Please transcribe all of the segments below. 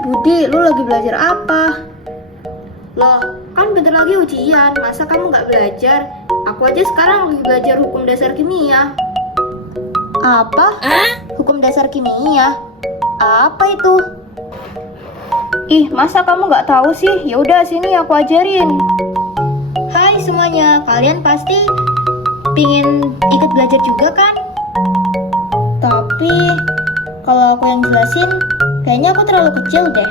Budi, lu lagi belajar apa? Loh, kan bentar lagi ujian, masa kamu nggak belajar? Aku aja sekarang lagi belajar hukum dasar kimia. Apa? Hukum dasar kimia? Apa itu? Ih, masa kamu nggak tahu sih? Ya udah, sini aku ajarin. Hai semuanya, kalian pasti pingin ikut belajar juga kan? Tapi kalau aku yang jelasin, kayaknya aku terlalu kecil deh.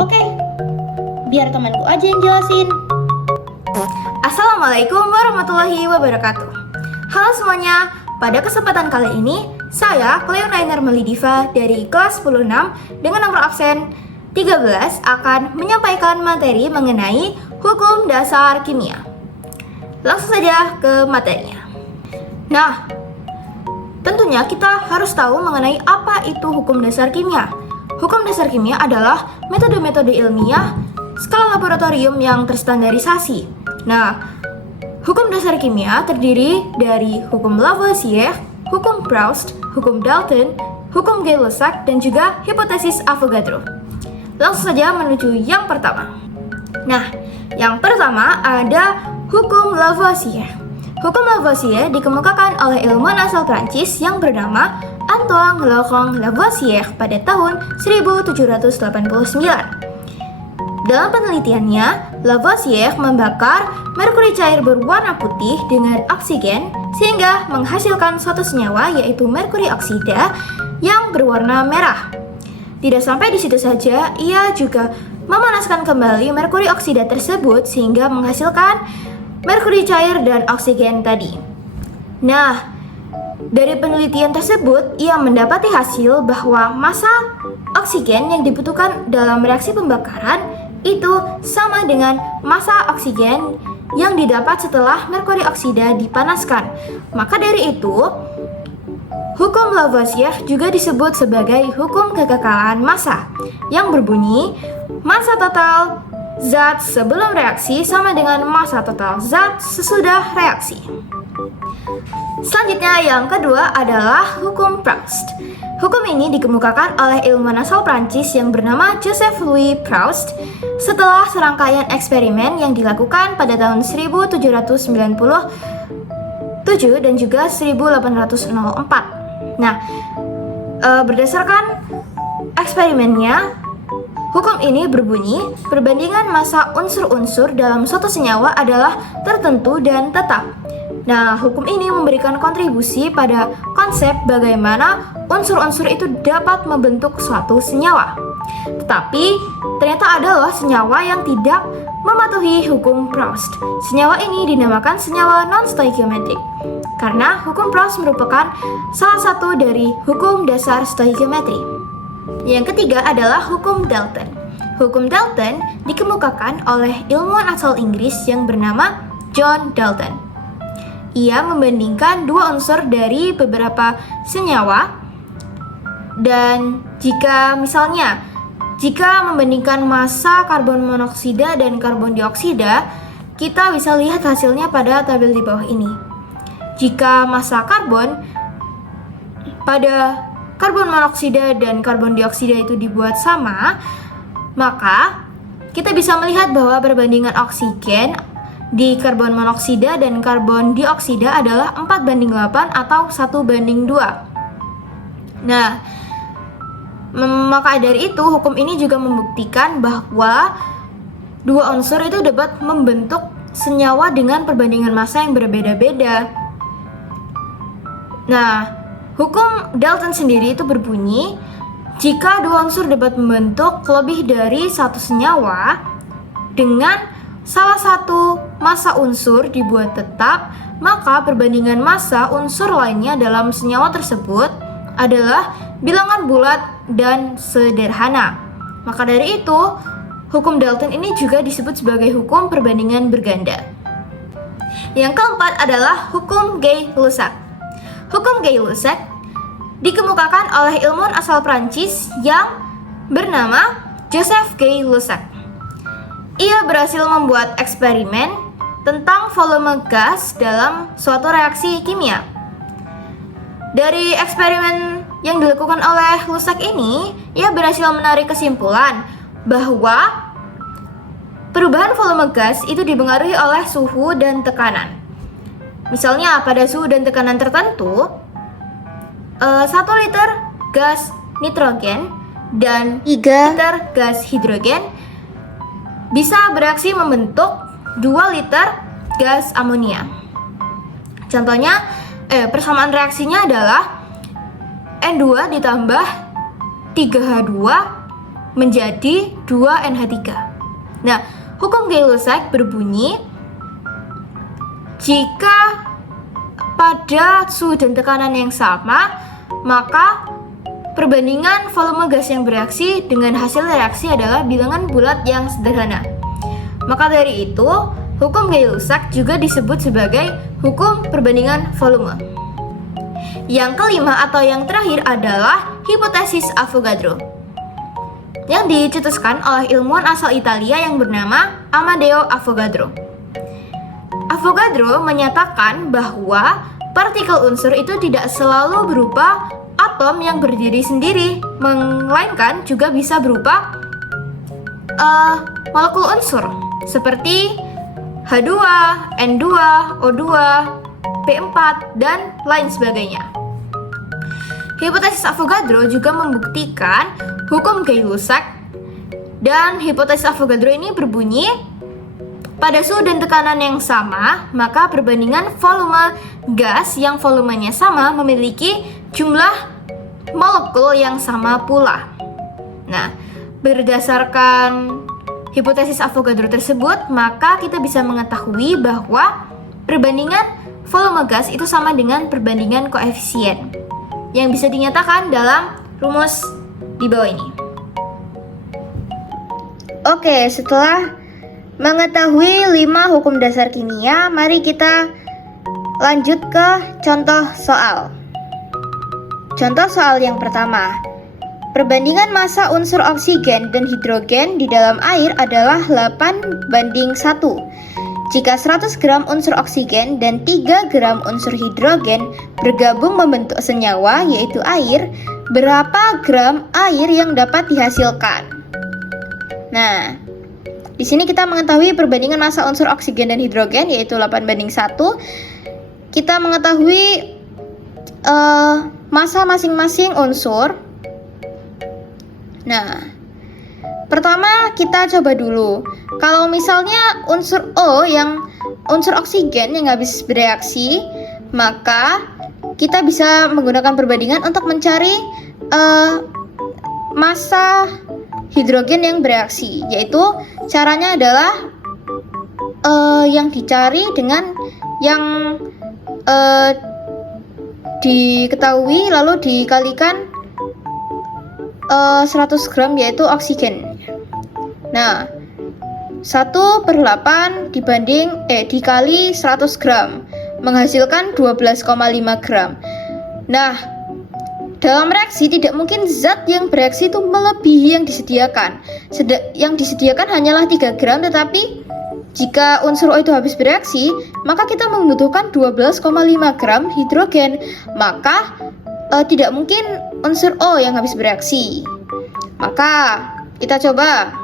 Oke, biar temanku aja yang jelasin. Assalamualaikum warahmatullahi wabarakatuh. Halo semuanya, pada kesempatan kali ini saya, Cleonainer Melidiva dari kelas 10-6 dengan nomor absen 13 akan menyampaikan materi mengenai hukum dasar kimia. Langsung saja ke materinya. Nah, tentunya kita harus tahu mengenai apa itu hukum dasar kimia. Hukum dasar kimia adalah metode-metode ilmiah skala laboratorium yang terstandarisasi. Nah, hukum dasar kimia terdiri dari hukum Lavoisier, hukum Proust, hukum Dalton, hukum Gay-Lussac, dan juga hipotesis Avogadro. Langsung saja menuju yang pertama. Nah, yang pertama ada hukum Lavoisier. Hukum Lavoisier dikemukakan oleh ilmuwan asal Prancis yang bernama Antoine Laurent Lavoisier pada tahun 1789. Dalam penelitiannya, Lavoisier membakar merkuri cair berwarna putih dengan oksigen sehingga menghasilkan suatu senyawa yaitu merkuri oksida yang berwarna merah. Tidak sampai di situ saja, ia juga memanaskan kembali merkuri oksida tersebut sehingga menghasilkan merkuri cair dan oksigen tadi. Nah, dari penelitian tersebut, ia mendapati hasil bahwa massa oksigen yang dibutuhkan dalam reaksi pembakaran itu sama dengan massa oksigen yang didapat setelah merkuri oksida dipanaskan. Maka dari itu, hukum Lavoisier juga disebut sebagai hukum kekekalan massa yang berbunyi massa total zat sebelum reaksi sama dengan massa total zat sesudah reaksi. Selanjutnya yang kedua adalah hukum Proust. Hukum ini dikemukakan oleh ilmuwan asal Prancis yang bernama Joseph Louis Proust setelah serangkaian eksperimen yang dilakukan pada tahun 1797 dan juga 1804. Nah, berdasarkan eksperimennya, hukum ini berbunyi perbandingan massa unsur-unsur dalam suatu senyawa adalah tertentu dan tetap. Nah, hukum ini memberikan kontribusi pada konsep bagaimana unsur-unsur itu dapat membentuk suatu senyawa. Tetapi, ternyata ada loh senyawa yang tidak mematuhi hukum Proust. Senyawa ini dinamakan senyawa non-stoichiometric karena hukum Proust merupakan salah satu dari hukum dasar stoichiometri. Yang ketiga adalah hukum Dalton. Hukum Dalton dikemukakan oleh ilmuwan asal Inggris yang bernama John Dalton. Ia membandingkan dua unsur dari beberapa senyawa dan jika membandingkan massa karbon monoksida dan karbon dioksida, kita bisa lihat hasilnya pada tabel di bawah ini. Jika massa karbon pada karbon monoksida dan karbon dioksida itu dibuat sama, maka kita bisa melihat bahwa perbandingan oksigen di karbon monoksida dan karbon dioksida adalah 4:8 atau 1:2. Nah, maka dari itu hukum ini juga membuktikan bahwa dua unsur itu dapat membentuk senyawa dengan perbandingan massa yang berbeda-beda. Nah, hukum Dalton sendiri itu berbunyi jika dua unsur dapat membentuk lebih dari satu senyawa dengan salah satu massa unsur dibuat tetap, maka perbandingan massa unsur lainnya dalam senyawa tersebut adalah bilangan bulat dan sederhana. Maka dari itu, hukum Dalton ini juga disebut sebagai hukum perbandingan berganda. Yang keempat adalah hukum Gay-Lussac. Hukum Gay-Lussac dikemukakan oleh ilmuwan asal Prancis yang bernama Joseph Gay-Lussac. Ia berhasil membuat eksperimen tentang volume gas dalam suatu reaksi kimia. Dari eksperimen yang dilakukan oleh Lussac ini, ia berhasil menarik kesimpulan bahwa perubahan volume gas itu dipengaruhi oleh suhu dan tekanan. Misalnya pada suhu dan tekanan tertentu, 1 liter gas nitrogen dan 3 liter gas hidrogen bisa bereaksi membentuk 2 liter gas amonia. Contohnya, persamaan reaksinya adalah N2 ditambah 3H2 menjadi 2NH3. Nah, hukum Gay-Lussac berbunyi jika pada suhu dan tekanan yang sama, maka perbandingan volume gas yang bereaksi dengan hasil reaksi adalah bilangan bulat yang sederhana. Maka dari itu, hukum Gay-Lussac juga disebut sebagai hukum perbandingan volume. Yang kelima atau yang terakhir adalah hipotesis Avogadro, yang dicetuskan oleh ilmuwan asal Italia yang bernama Amadeo Avogadro. Avogadro menyatakan bahwa partikel unsur itu tidak selalu berupa atom yang berdiri sendiri, melainkan juga bisa berupa molekul unsur seperti H2, N2, O2, P4, dan lain sebagainya. Hipotesis Avogadro juga membuktikan hukum Gay-Lussac, dan hipotesis Avogadro ini berbunyi pada suhu dan tekanan yang sama, maka perbandingan volume gas yang volumenya sama memiliki jumlah molekul yang sama pula. Nah, berdasarkan hipotesis Avogadro tersebut, maka kita bisa mengetahui bahwa perbandingan volume gas itu sama dengan perbandingan koefisien yang bisa dinyatakan dalam rumus di bawah ini. Oke, setelah mengetahui 5 hukum dasar kimia, mari kita lanjut ke contoh soal. Contoh soal yang pertama. Perbandingan massa unsur oksigen dan hidrogen di dalam air adalah 8:1. Jika 100 gram unsur oksigen dan 3 gram unsur hidrogen bergabung membentuk senyawa, yaitu air, berapa gram air yang dapat dihasilkan? Nah, di sini kita mengetahui perbandingan massa unsur oksigen dan hidrogen, yaitu 8:1. Kita mengetahui massa masing-masing unsur. Nah, pertama kita coba dulu. Kalau misalnya unsur O yang unsur oksigen yang habis bereaksi, maka kita bisa menggunakan perbandingan untuk mencari massa hidrogen yang bereaksi, yaitu caranya adalah yang dicari dengan yang diketahui lalu dikalikan 100 gram, yaitu oksigen. Nah, 1/8 dikali 100 gram menghasilkan 12,5 gram. Nah, dalam reaksi tidak mungkin zat yang bereaksi itu melebihi yang disediakan. Yang disediakan hanyalah 3 gram, tetapi jika unsur O itu habis bereaksi, maka kita membutuhkan 12,5 gram hidrogen. Maka tidak mungkin unsur O yang habis bereaksi. Maka kita coba.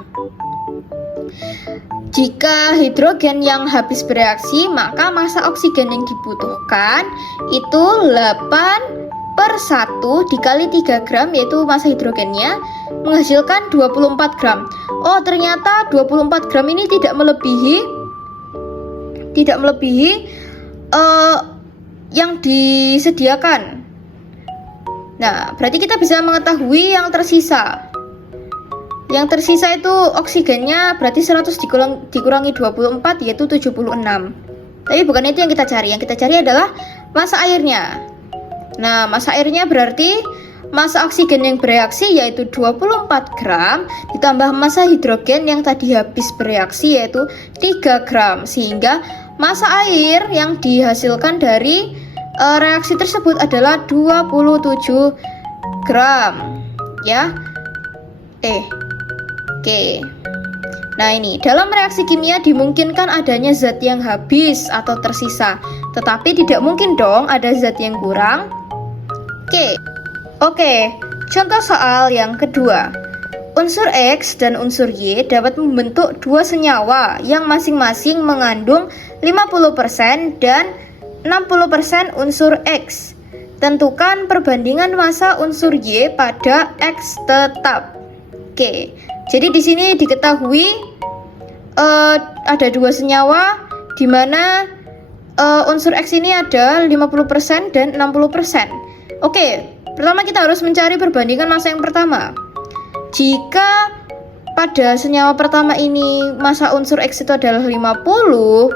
Jika hidrogen yang habis bereaksi, maka massa oksigen yang dibutuhkan itu 8/1 dikali 3 gram, yaitu massa hidrogennya, menghasilkan 24 gram. Oh, ternyata 24 gram ini tidak melebihi yang disediakan. Nah, berarti kita bisa mengetahui yang tersisa. Yang tersisa itu oksigennya berarti 100 dikurangi 24, yaitu 76. Tapi bukan itu yang kita cari. Yang kita cari adalah massa airnya. Nah, massa airnya berarti massa oksigen yang bereaksi yaitu 24 gram ditambah massa hidrogen yang tadi habis bereaksi yaitu 3 gram. Sehingga massa air yang dihasilkan dari reaksi tersebut adalah 27 gram. Ya. Oke. Nah, ini dalam reaksi kimia dimungkinkan adanya zat yang habis atau tersisa, tetapi tidak mungkin dong ada zat yang kurang. Oke, contoh soal yang kedua. Unsur X dan unsur Y dapat membentuk dua senyawa yang masing-masing mengandung 50% dan 60% unsur X. Tentukan perbandingan massa unsur Y pada X tetap. Oke, jadi di sini diketahui ada dua senyawa di mana unsur X ini ada 50% dan 60%. Oke, pertama kita harus mencari perbandingan massa yang pertama. Jika pada senyawa pertama ini massa unsur X itu adalah 50%,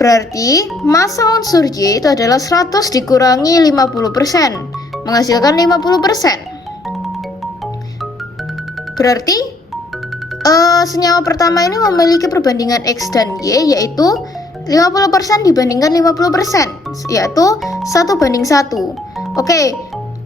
berarti massa unsur Y itu adalah 100 dikurangi 50%, menghasilkan 50%. Berarti senyawa pertama ini memiliki perbandingan X dan Y yaitu 50% dibandingkan 50%, yaitu 1:1. Oke,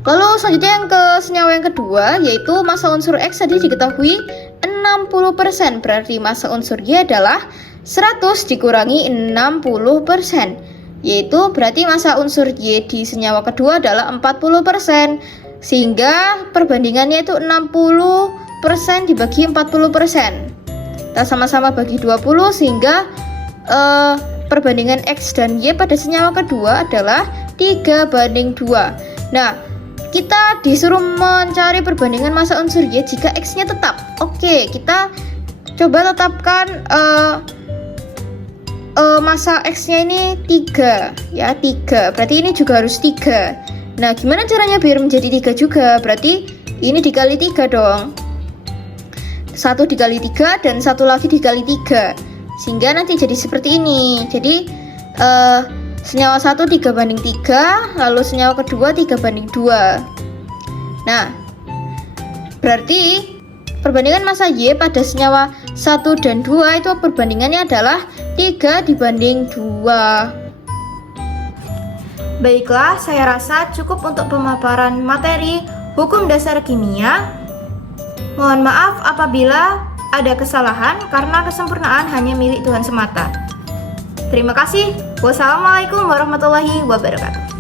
lalu selanjutnya yang ke senyawa yang kedua yaitu massa unsur X tadi diketahui 60%, berarti massa unsur Y adalah 100 dikurangi 60%, yaitu berarti massa unsur Y di senyawa kedua adalah 40%, sehingga perbandingannya itu 60% dibagi 40%. Kita sama-sama bagi 20 sehingga perbandingan X dan Y pada senyawa kedua adalah 3:2. Nah, kita disuruh mencari perbandingan massa unsur Y jika X-nya tetap. Oke, kita coba tetapkan massa X-nya ini 3, ya 3. Berarti ini juga harus 3. Nah, gimana caranya biar menjadi 3 juga? Berarti ini dikali 3 dong. 1 dikali 3 dan 1 lagi dikali 3. Sehingga nanti jadi seperti ini. Jadi senyawa 1 3:3, lalu senyawa kedua 3:2. Nah, berarti perbandingan massa Y pada senyawa 1 dan 2 itu perbandingannya adalah 3:2. Baiklah, saya rasa cukup untuk pemaparan materi hukum dasar kimia. Mohon maaf apabila ada kesalahan karena kesempurnaan hanya milik Tuhan semata. Terima kasih. Wassalamualaikum warahmatullahi wabarakatuh.